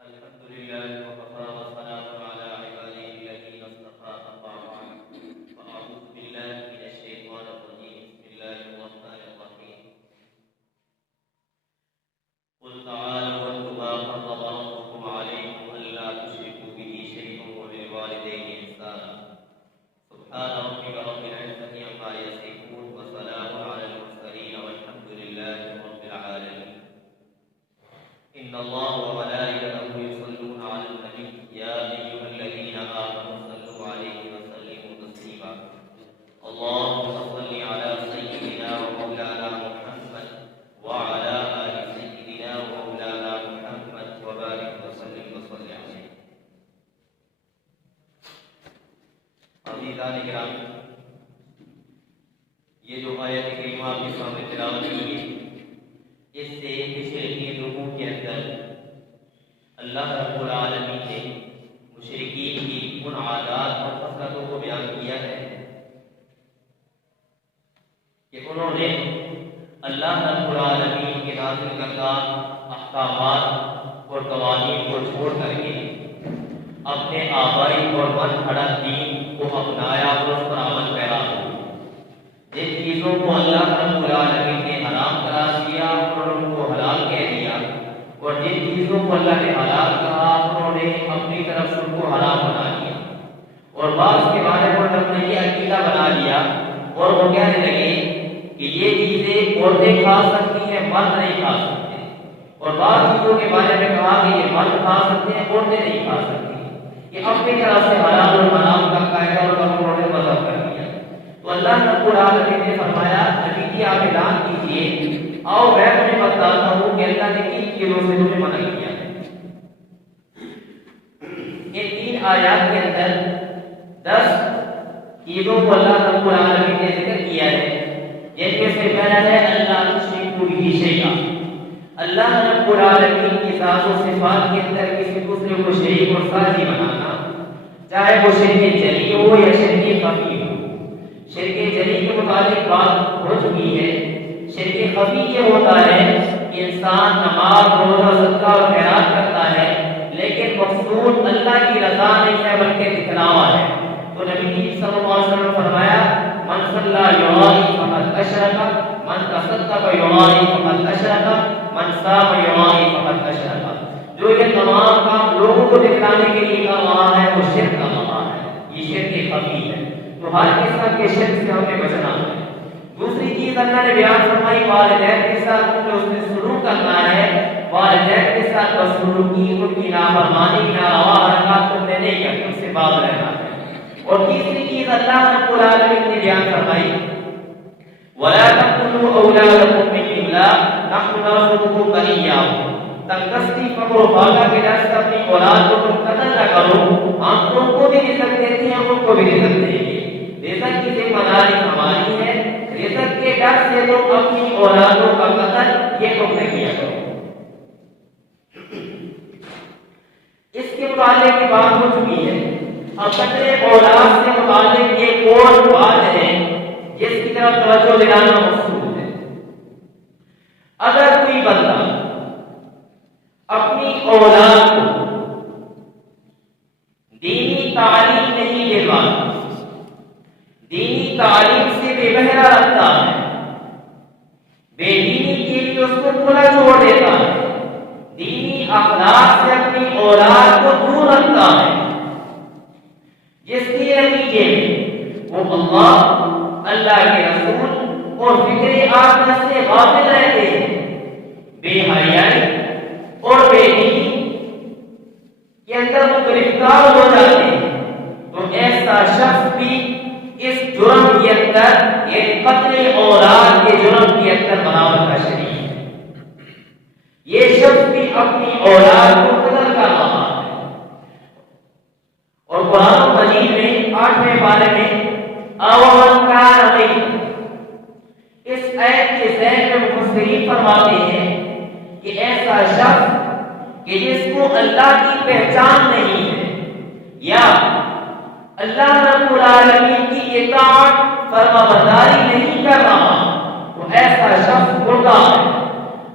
الحمد لله وكفى والسلام على عباده الذين اصطفى أما بعد فأعوذ بالله من الشيطان الرجيم بسم الله الرحمن الرحيم قل تعالوا واتلوا ما حرم ربكم عليكم ألا تشركوا به شيئا وبالوالدين إحسانا سبحان ربك رب العزة عما يصفون وسلام على المرسلين والحمد لله رب العالمين إن الله وملائكته يصلون على النبي يا أيها الذين آمنوا صلوا عليه وسلموا تسليما اللهم صل على سيدنا ومولانا محمد وعلى آل سيدنا ومولانا محمد وبارك وسلم وصل عليه. عزیزان کرام، یہ جو آیت کریمہ آپ کے سامنے تلاوت کی ہے، اس سے پچھلے 3 رکوع کے اندر اللہ رب العالمین نے مشرکین کی ان عادات اور خصلتوں کو بیان کیا ہے کہ انہوں نے اللہ رب العالمین کے نازل کردہ احکامات اور قوانین کو چھوڑ کر کے اپنے آبائی اور من گھڑت دین کو اپنایا اور اس پر عمل پیرا ہو. جن چیزوں کو اللہ رب العالمین نے حرام قرار دیا اور ان کو حلال کہہ دیا، اور جن چیزوں کو اللہ نے حلال کہا انہوں نے اپنی طرف سے ان کو حرام بنا دیا، اور بعض کے بارے میں اپنے یہ عقیدہ بنا لیا اور وہ کہنے لگے کہ یہ چیزیں عورتیں کھا سکتی ہیں، مرد نہیں کھا سکتے، اور بعض چیزوں کے بارے میں کہا کہ یہ مرد کھا سکتے ہیں، عورتیں نہیں کھا سکتی. یہ اپنی طرف سے حلال اور حرام کا قاعدہ اور انہوں نے مذہب کر دیا. تو اللہ رب العالمین نے فرمایا نبی جی آپ اعلان کیجیے، آؤ میں تمہیں بتاتا ہوں کہ اللہ نے کن چیزوں سے تمہیں منع کیا ہے. ان 3 آیات کے اندر 10 چیزوں کو اللہ رب العالمین نے ذکر کیا ہے، جن میں سے پہلا ہے اللہ تشرکوا بہ شیئا. اللہ رب العالمین کی ذات و صفات کے اندر کسی دوسرے کو شریک اور ساجی بنانا، چاہے وہ شرک جلی ہو یا شرک خفی ہو. شرک جلی کے متعلق بات ہو چکی ہے. شرک خفی یہ ہوتا ہے کہ انسان نماز، روزہ، صدقہ اور خیرات کرتا ہے لیکن مقصود اللہ کی رضا نہیں ہے بلکہ دکھلاوا ہے. تو نبی صلی اللہ علیہ وسلم نے فرمایا من صلی یرائی فقد اشرک، من تصدق یرائی فقد اشرک، من صام یرائی فقد اشرک. جو یہ تمام کام لوگوں کو دکھلانے کے لیے کر رہا ہے وہ شرک کا رہا ہے، یہ شرک خفی ہے. تو ہر قسم کے شرک سے ہمیں بچنا ہے. دوسری چیز اللہ نے بیان فرمائی والدین کے ساتھ اس نے سلوک کرنا ہے. والدین کے ساتھ بدسلوکی، ان کی نافرمانی، ناروا حرکات کرنے نہیں کرتے، ان سے باز رہنا ہے. اور تیسری چیز اللہ رب العالمین نے بیان فرمائی وَلَا تَقْتُلُوا أَوْلَادَكُمْ مِنْ إِمْلَاقٍ نَحْنُ نَرْزُقُكُمْ وَإِيَّاهُمْ. تنگستی فقر و فاقہ کی ڈر سے اپنی اولاد کو تم قتل نہ کرو، ہم تم کو بھی رزق دیتے ہیں، ان کو بھی رزق دیں گے. رزق کی ذمہ داری ہماری ہے. رزق کے ڈر سے تم اپنی اولادوں کا قتل یہ تم نے کیا کرو. اس کے متعلق کی بات ہو چکی ہے. اب قتل اولاد سے متعلق ایک اور بات ہے جس کی طرف توجہ دلانا مقصود ہے. اگر کوئی بندہ اپنی اولاد کو دینی تعلیم نہیں دلواتا، دینی تعلیم سے بے بہرا رکھتا ہے، بے دینی کے لیے اس کو کھلا چھوڑ دیتا ہے، دینی اخلاق سے اپنی اولاد کو دور رکھتا ہے، جس کے نتیجے میں وہ اللہ کے رسول اور فکر آخرت سے غافل رہتے ہیں، بے حیائی اور بے دینی کے اندر وہ گرفتار ہو جاتے ہیں، تو ایسا شخص بھی اس جرم کے اندر، یعنی قتل اولاد کے جرم کے اندر بغاوت کا شریک ہے. یہ شخص بھی اپنی اولاد کو قتل کر رہا ہے. اور قرآن مجید میں 8ویں پارے میں اَوَمَنْ كَانَ مَيْتًا، اس آیت کے ذیل میں مفسرین فرماتے ہیں کہ ایسا شخص کہ جس کو اللہ کی پہچان نہیں ہے یا اللہ رب العالمین کی اطاعت فرما برداری نہیں کر رہا، تو ایسا شخص مردہ ہے.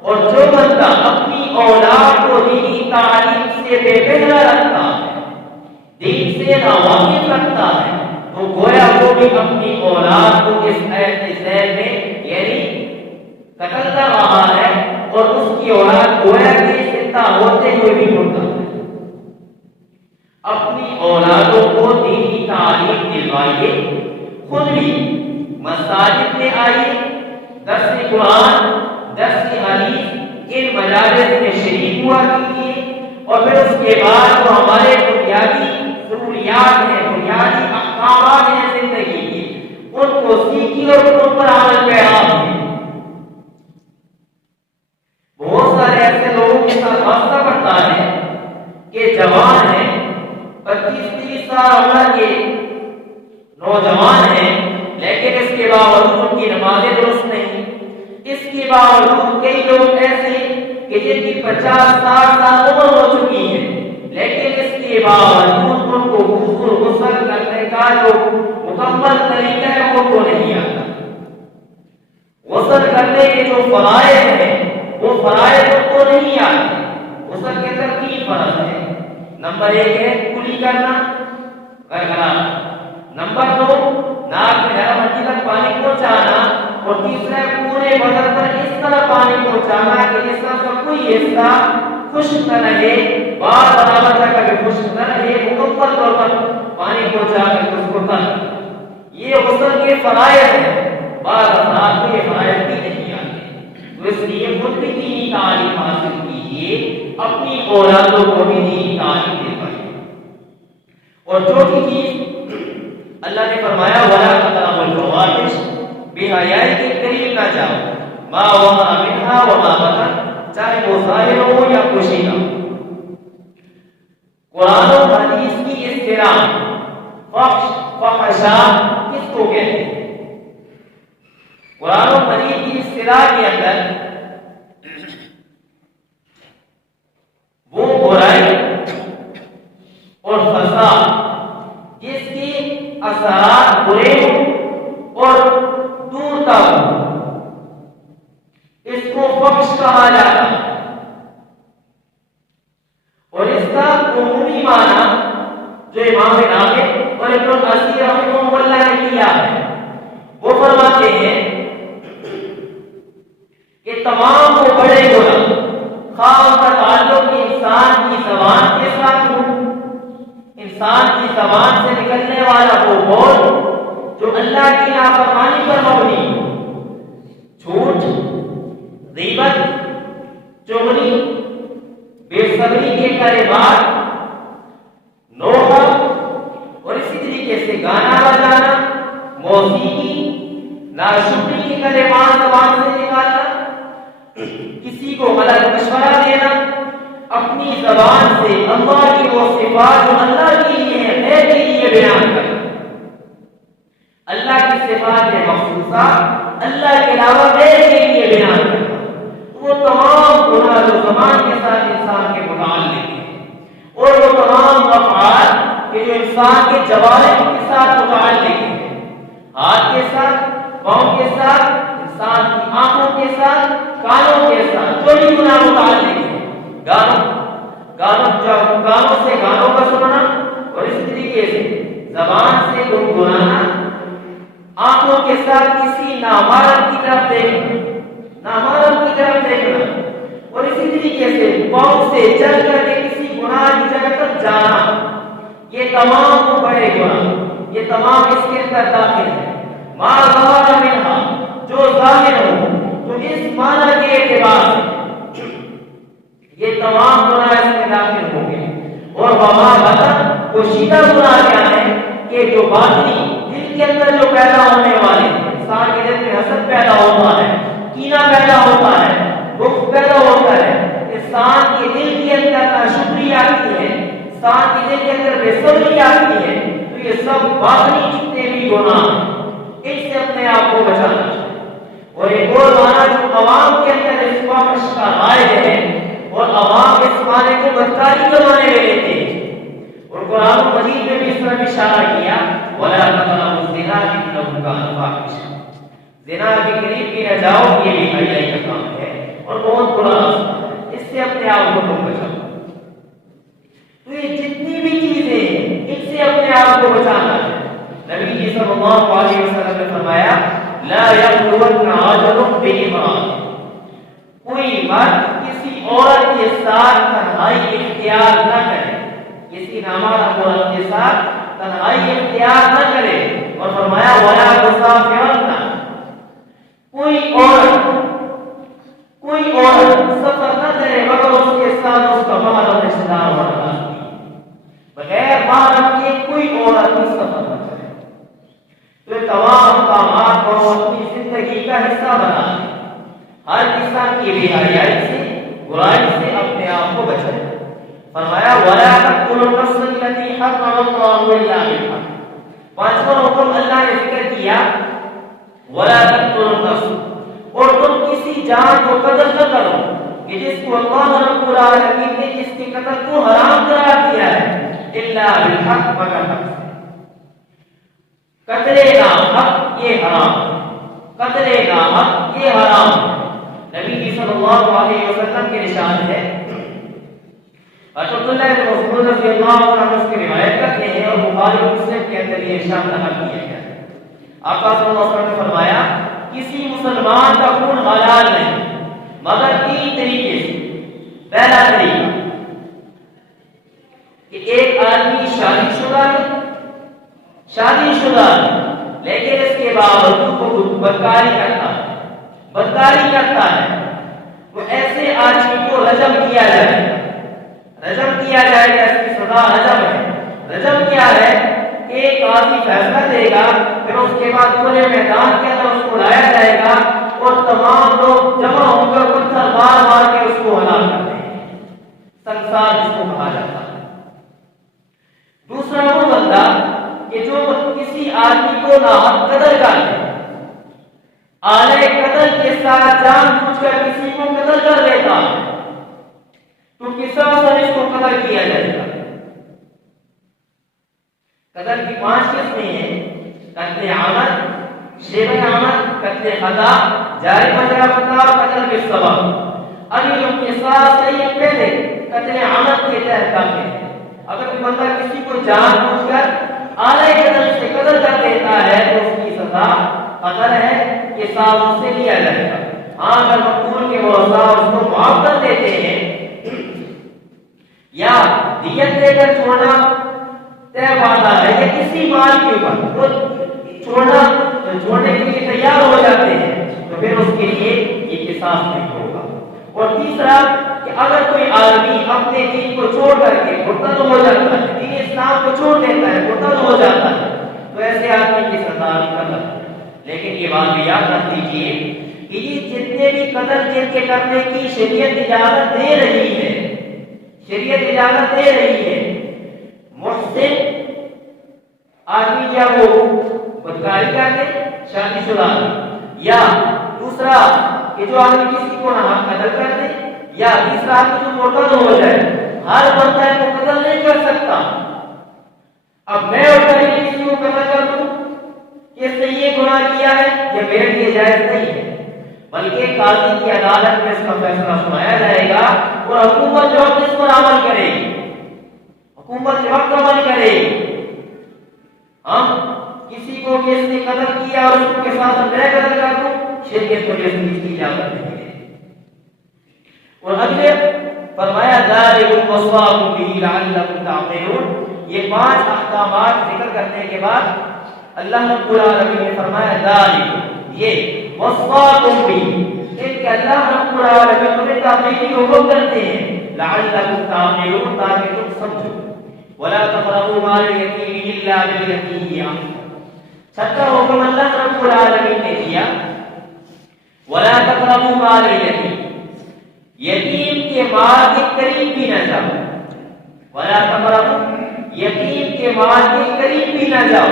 اور جو بندہ اپنی اولاد کو دینی تعلیم سے سے بے پہلا رکھتا ہے، دین سے ناواقف رکھتا ہے، تو گویا وہ بھی اپنی اولاد کو اس ایسے ذہن میں یعنی قتل کر رہا ہے، اور اس کی اولاد گویا کہ زندہ ہوتے ہوئے بھی مرتا ہے۔ اپنی اولادوں کو دین کی تعلیم دلوائیے، خود بھی مساجد میں آئیے، درس قرآن، درس حدیث ان مجالس میں شریک ہوا کیجیے، اور پھر اس کے بعد جو ہمارے بنیادی ضروریات ہیں، بنیادی احکامات ہیں زندگی کے، ان کو سیکھیے اور ان پر عمل پیرا ہوئے۔ بہت سارے ایسے لوگوں کے ساتھ واسطہ پڑتا ہے کہ جوان ہیں، 25-30 سال عمر کے نوجوان ہیں، لیکن اس کے باوجود ان کی نمازیں درست نہیں، اس کے باوجود کئی لوگ ایسے کہ جن کی 50-60 سال عمر ہو چکی ہے، لیکن اس کے باوجود ان کو غسل کرنے کا جو مکمل طریقہ ہے وہ کو نہیں آتا۔ غسل کرنے کے جو فرائض ہیں وہ فرائض ان کو نہیں آتے۔ غسل کے اندر 3 فرض ہیں۔ نمبر 1 ہے کلی کرنا، نمبر 2 ناک میں نرم ہڈی تک پانی پہنچانا، اور تیسرا پورے بدن پر اس طرح پانی پہنچانا کہ جس طرح کا کوئی حصہ خشک نہ رہے، بار برابر تک کبھی خشک نہ رہے، مکمل طور پر پانی پہنچا کر اس کو تک۔ یہ غسل کے فرائض ہیں، بعض افراد کو یہ فرائض بھی نہیں آتے، تو اس لیے خود بھی دینی تعلیم حاصل کیجیے، اپنی اولادوں کو بھی دینی تعلیم دے پائے۔ اور چوتھی چیز اللہ نے فرمایا وَلَا تَقْرَبُوا الْفَوَاحِشَ، بے حیائی کے قریب نہ جاؤ، مَا ظَهَرَ مِنْهَا وَمَا بَطَنَ، چاہے وہ ظاہر ہو یا پوشیدہ ہو۔ قرآن و حدیث کی اصطلاح فحش فحشا کس کو کہتے ہیں؟ قرآن و حدیث کی اصطلاح کے اندر وہ برائی اور فساد جس کے اثرات برے اور دور تک، اس کو فحش کہا جاتا ہے، اور اس کا عمومی معنی جو امام ناووی اور ابن الاثیر رحمہ اللہ نے کیا ہے، وہ فرماتے ہیں کہ تمام وہ بڑے گناہ، خواہ ان کا تعلق انسان کی زبان کے ساتھ ہو، انسان کی زبان سے نکلنے والا وہ قول جو اللہ کی نافرمانی پر مبنی ہو، جھوٹ، غیبت، چغلی، بے صبری کے کلمات، نوحہ، اور اسی طریقے سے گانا بجانا، موسیقی، ناشکری کے کلمات زبان سے نکالنا، کسی کو غلط مشورہ دینا، اپنی زبان سے اللہ کی وہ صفات جو اللہ کے لیے ہے غیر کے لیے بیان کرنا، اللہ کی صفات مخصوصہ اللہ کے علاوہ غیر کے لیے بیان کرنا، وہ تمام گناہ جو زبان کے ساتھ انسان کے متعلق ہیں، اور وہ تمام افعال کہ جو انسان کے جوارح کے ساتھ متعلق ہیں، ہاتھ کے ساتھ، پاؤں کے ساتھ، انسان کی آنکھوں کے ساتھ، کانوں کے ساتھ، جو بھی گناہ متعلق ہے، کانوں سے گانوں کا سننا، اور اس طریقے سے زبان سے گنگنانا، آنکھوں کے ساتھ کسی نامحرم کی طرف دیکھنا، اور اسی طریقے سے پاؤں سے چل کر کے کسی گناہ کی جگہ پر جانا، یہ تمام بڑے گناہ، یہ تمام اس کے اندر داخل ہے۔ ما ظہر منہا، جو ظاہر ہو، تو اس معنی کے اعتبار سے یہ تمام گناہ اس میں داخل ہوں گے۔ اور وما بطن، پوشیدہ گناہ کیا ہے کہ جو باطنی دل کے اندر جو پیدا ہونے والے، انسان کے دل میں حسد پیدا ہوتا ہے، کینہ پیدا ہوتا ہے، بغض پیدا ہوتا ہے، انسان کے دل کے اندر ناشکری آتی ہے، انسان کے دل کے اندر بے صبری آتی ہے، تو یہ سب باطنی جتنے بھی گناہ ہیں، ان سے اپنے آپ کو بچانا چاہیے۔ اور ایک اور معنی جو عوام کے اندر اس فحش کا رائج ہے، اور عوام اس معنی کو بدکاری کے معنی میں لیتے ہیں، اور قرآن مجید میں بھی اس طرح اشارہ کیا وَلَا تَقْرَبُوا الزِّنَا إِنَّهُ كَانَ فَاحِشًا، زنا کے قریب بھی نہ جاؤ، یہ بھی حیائی کا کام ہے اور بہت برا راستہ ہے، اس سے اپنے آپ کو تم بچاؤ۔ صلی اللہ علیہ وسلم نے فرمایا لا یخلون رجل بامرأۃ، کوئی مرد کسی عورت کے ساتھ تنہائی اختیار نہ کرے، کسی نامحرم عورت کے ساتھ تنہائی اختیار نہ کرے، اور فرمایا ولا تسافرن، کوئی عورت سفر نہ کرے مگر اس کے ساتھ اس کا محرم رشتہ دار ہونا، بغیر محرم کے کوئی عورت بھی سفر نہ کرے۔ تو تمام کامات کو اپنی زندگی کا حصہ بنا لیں، ہر قسم کی بے حیائی سے، برائی سے اپنے آپ کو بچائیں۔ فرمایا ولا تقتلوا النفس التي حرم الله الا بالحق، پانچواں حکم اللہ نے ذکر کیا ولا تقتلوا النفس، اور تم کسی جان کو قتل نہ کرو کہ جس کو اللہ رب العالمین نے جس کے قتل کو حرام قرار دیا ہے، الا بالحق، مگر حق سے۔ قتل ناحق یہ حرام، قتل ناحق یہ حرام۔ نبی صلی اللہ علیہ وسلم کے ارشاد ہے، عبداللہ بن مسعود رضی اللہ عنہ اس کی روایت کرتے ہیں اور بخاری و مسلم کے اندر یہ ارشاد نقل کیا گیا ہے، آقا صلی اللہ علیہ وسلم نے فرمایا کسی مسلمان کا خون حلال نہیں مگر تین طریقے سے۔ پہلا طریقہ کہ ایک آدمی شادی شدہ ہے لیکن اس کے باوجود وہ بدکاری کرتا ہے، وہ ایسے آدمی کو رجم کیا جائے گا، اس کی سزا رجم ہے۔ رجم کیا ہے؟ ایک قاضی فیصلہ دے گا، پھر اس کے بعد کھلے میدان کے اندر اس کو لایا جائے گا اور تمام لوگ جمع ہو کر پتھر مار کے اس کو ہلاک کر دیں گے، سنسار جس کو کہا جاتا ہے۔ دوسرا وہ بندہ کہ جو کسی آدمی کو ناحق قتل کر دے، آلے قتل کے ساتھ جان بوجھ کر کسی کو قتل کر دیتا ہے تو قصاص سے اس کو قتل کیا جائے گا۔ قتل کی 5 قسمیں ہیں: قتل عمد، شبہ عمد، قتل خطا، جاری مجرا خطا اور قتل بالسبب۔ اب یہ جو قصاص ہے یہ پہلے قتل عمد کے تحت داخل ہے۔ اگر کوئی بندہ کسی کو جان بوجھ کر اعلی قتل سے قتل کر دیتا ہے تو اس کی سزا قتل ہے، قصاص اس سے لیا جائے گا۔ ہاں اگر مقتول کے ورثاء اس کو معاف کر دیتے ہیں یا دیت دے کر چھوڑنا طے وعدہ ہے یا کسی مال کے اوپر وہ چھوڑنے کے لیے تیار ہو جاتے ہیں تو پھر اس کے لیے یہ قصاص نہیں ہوگا۔ اور تیسرا کہ اگر کوئی آدمی اپنے دین کو چھوڑ کر کے مرتد ہو جاتا ہے، دین اسلام کو چھوڑ دیتا ہے، مرتد ہو جاتا ہے، تو ایسے آدمی کی سزا بھی قتل ہے۔ لیکن یہ بات بھی یاد رکھ لیجیے کہ یہ جتنے بھی قتل جن کے کرنے کی شریعت اجازت دے رہی ہے، محسن آدمی کیا وہ بدکاری کر دے، شادی شدہ، یا دوسرا کہ جو آدمی کسی کو ناحق قتل کر دے، یا تیسرا آدمی جو مرتد ہو جائے، ہر بندہ کو قتل نہیں کر سکتا۔ اب میں اٹھ کر کسی کو قتل کر دوں کہ اس نے یہ گناہ کیا ہے، یہ میرے لیے جائز نہیں ہے، بلکہ قاضی کی عدالت میں اس کا فیصلہ سنایا جائے گا اور حکومت جو اس پر عمل کرے گی، ہم کسی کو کہ اس نے قتل کیا اور اس کے ساتھ میں قتل کر دوں، شریعت کو اس کی اجازت نہیں ہے۔ اور اگلے فرمایا ذالکم وصاکم بہ لعلکم تعقلون، یہ 5 احکامات ذکر کرنے کے بعد اللہ رب العالمین نے فرمایا ذالکم، یہ وصاکم بہ، کہ اللہ رب العالمین تمہیں تعقیلی حکم کرتے ہیں، لعلکم تعقلون، تاکہ تم سمجھو۔ ولا تقربوا مال اليتيم الا بالتي هي احسن، چھٹا حکم اللہ رب العالمین نے دیا ولا تقربوا مال اليتيم، یتیم کے مال کے قریب بھی نہ جاؤ، ولا تقربوا، یتیم کے مال کے قریب بھی نہ جاؤ،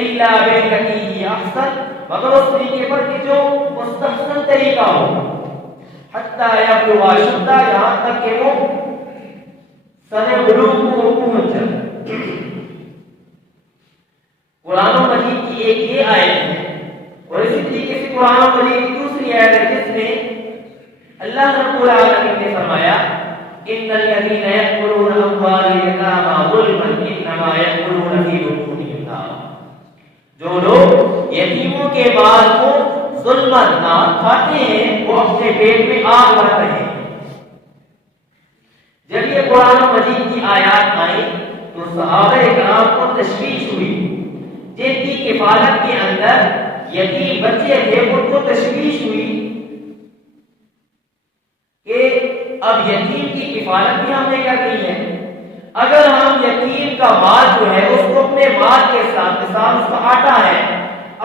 الا بالتي هي احسن، مگر اس طریقے پر کہ جو مستحسن طریقہ ہو، حتی یبلغ اشدہ، یہاں تک کہ وہ سن بلوغ کو پہنچ جائے۔ قرآن مجید کی ایک یہ آیت ہے اور اسی طریقے سے قرآن مجید کی دوسری آیت ہے جس میں اللہ رب العالمین نے فرمایا ان الذين يأكلون اموال اليتامى ظلما انما يأكلون في بطونهم نارا، جو لوگ یتیموں کے مال کو ظلمن کھاتے ہیں وہ اپنے پیٹ میں آگ بھر رہے ہیں۔ جب یہ قرآن مجید کی آیات آئی تو صحابہ کرام کو تشویش ہوئی، جن کی کفالت کے اندر یتیم بچے تھے ان کو تشویش ہوئی کہ اب یتیم کی کفالت بھی ہم نے کرنی ہے۔ اگر ہم یتیم کا مال جو ہے اس کو اپنے مال کے ساتھ مثال اس کا آٹا ہے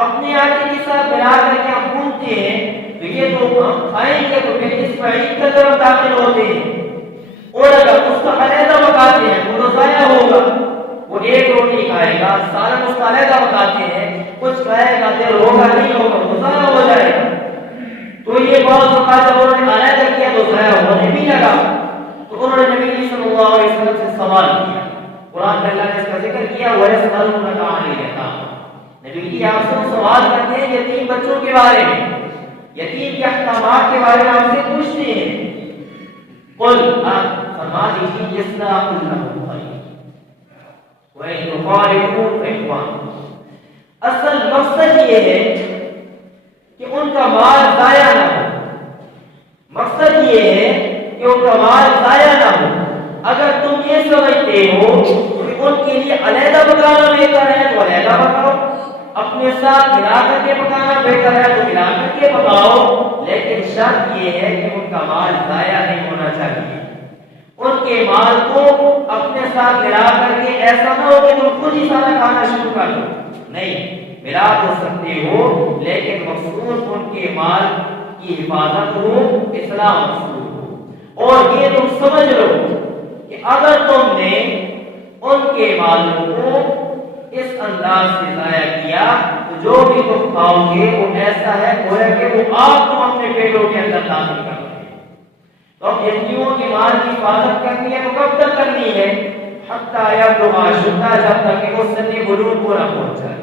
اپنے آٹے کے ساتھ ملا کر کے ہم بھونتے ہیں تو یہ تو ہم کھائیں گے تو پھر اس وعید کی طرف داخل ہوتے ہیں، اور اگر اس کا علیحدہ پکاتے ہیں وہ تو ضائع ہوگا، وہ ایک روٹی کھائے گا سالن اس کا علیحدہ پکاتے ہیں کچھ کھائے گا دیر ہوگا نہیں ہوگا وہ ضائع ہو جائے گا۔ تو یہ بہت اوقات جب انہوں نے علیحدہ کیا تو ضائع ہونے بھی لگا، تو انہوں نے نبی صلی اللہ علیہ وسلم سے سوال کیا۔ قرآن میں اللہ نے اس کا ذکر کیا وَيَسْأَلُونَكَ عَنِ الْيَتَامَىٰ، نبی جی آپ سے سوال کرتے ہیں یتیم بچوں کے بارے میں، یتیم کے احکامات کے بارے میں آپ سے پوچھتے ہیں۔ قل آپ فرما دیجیے اصلاح لهم خیر وَإِنْ تُخَالِطُوهُمْ فَإِخْوَانُكُمْ، اصل مقصد یہ ہے کہ ان کا مال ضائع نہ ہو، مقصد یہ ہے کہ ان کا مال ضائع نہ ہو۔ اگر تم یہ سمجھتے ہو کہ ان کے لیے علیحدہ پکانا بہتر ہے تو علیحدہ پکاؤ، اپنے ساتھ ملا کر کے پکانا بہتر ہے تو ملا کر کے پکاؤ، لیکن شرط یہ ہے کہ ان کا مال ضائع نہیں ہونا چاہیے۔ ان کے مال کو اپنے ساتھ ملا کر کے ایسا نہ ہو کہ تم خود ہی سارا کھانا شروع کر دو، نہیں، ملا تو سکتے ہو لیکن مقصود ان کے مال کی حفاظت ہو، اصلاح مقصود ہو۔ اور یہ تم سمجھ لو کہ اگر تم نے ان کے مالوں کو اس انداز سے ضائع کیا تو جو بھی تم کھاؤ گے وہ ایسا ہے گویا کہ وہ آپ تم اپنے پیٹوں کے اندر داخل کر دیں۔ تو اب یتیموں کے مال کی حفاظت کرنی ہے تو کب تک کرنی ہے؟ حتی یبلغ اشدہ، جب تک کہ وہ سن بلوغ کو نہ پہنچ جائے،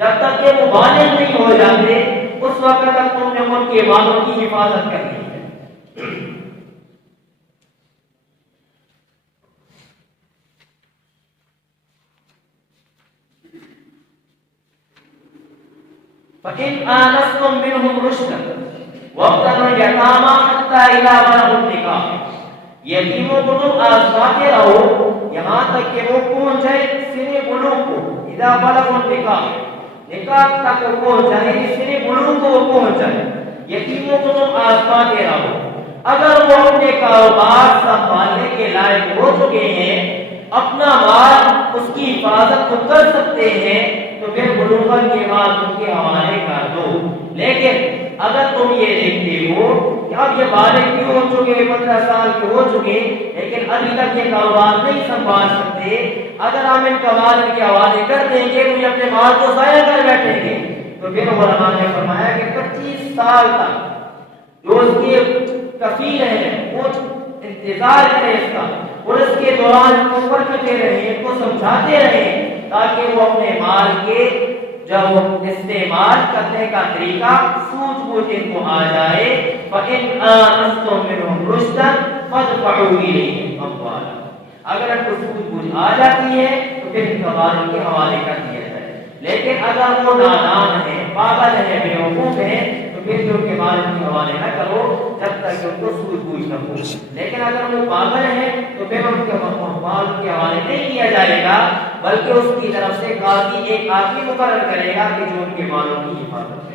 جب تک کہ وہ بالغ نہیں ہو جاتے اس وقت تک تم نے ان کے مالوں کی حفاظت کرنی ہے۔ فَإِنْ آنَسْتُم مِّنْهُمْ رُشْدًا وَابْتَلُوا الْيَتَامَىٰ حَتَّىٰ إِذَا بَلَغُوا النِّكَاحَ، یتیموں کو تم آزماتے رہو یہاں تک کہ وہ پہنچ جائے سن بلوغ کو، اذا بلغوا النکاح، نکاح تک وہ پہنچ جائے، سن بلوغ کو وہ پہنچ جائے، یتیموں کو تم آزماتے رہو۔ اگر وہ اپنے کاروبار سنبھالنے کے لائق ہو چکے ہیں، اپنا مال اس کی حفاظت کو کر سکتے ہیں تو پھر بلوغت کے بعد ان کے حوالے کر دو۔ لیکن اگر تم یہ دیکھتے ہو کہ اب یہ بالغ بھی ہو چکے، 15 سال کے ہو چکے لیکن ابھی تک یہ کاروبار نہیں سنبھال سکتے، اگر ہم ان کا مال کے حوالے کر دیں گے تو یہ اپنے مال کو ضائع کر بیٹھیں گے، تو پھر علماء نے فرمایا کہ 25 سال تک جو اس کے کفیل ہیں وہ انتظار کریں اس کا، اور اس کے دوران کو پڑھتے رہیں، ان کو سمجھاتے رہیں تاکہ وہ اپنے مال کے جب استعمال کرنے کا طریقہ سوچ بوجھ ان کو آ جائے۔ فَإِنْ آنَسْتُم مِّنْهُمْ رُشْدًا فَادْفَعُوا إِلَيْهِمْ أَمْوَالَهُمْ، اگر ان کو سوچ بوجھ آ جاتی ہے تو پھر ان کا مال ان کے حوالے کر دیا جائے۔ لیکن اگر وہ نادان ہیں، پاگل ہیں، بیوقوف ہیں تو پھر ان کے مال ان کے حوالے نہ کرو جب تک کہ ان کو سوچ بوجھ نہ ہو۔ لیکن اگر وہ پاگل ہیں تو پھر ان کے مال ان کے حوالے نہیں کیا جائے گا، بلکہ اس کی طرف سے قاضی ایک آدمی مقرر کرے گا کہ جو ان کے مالوں کی حفاظت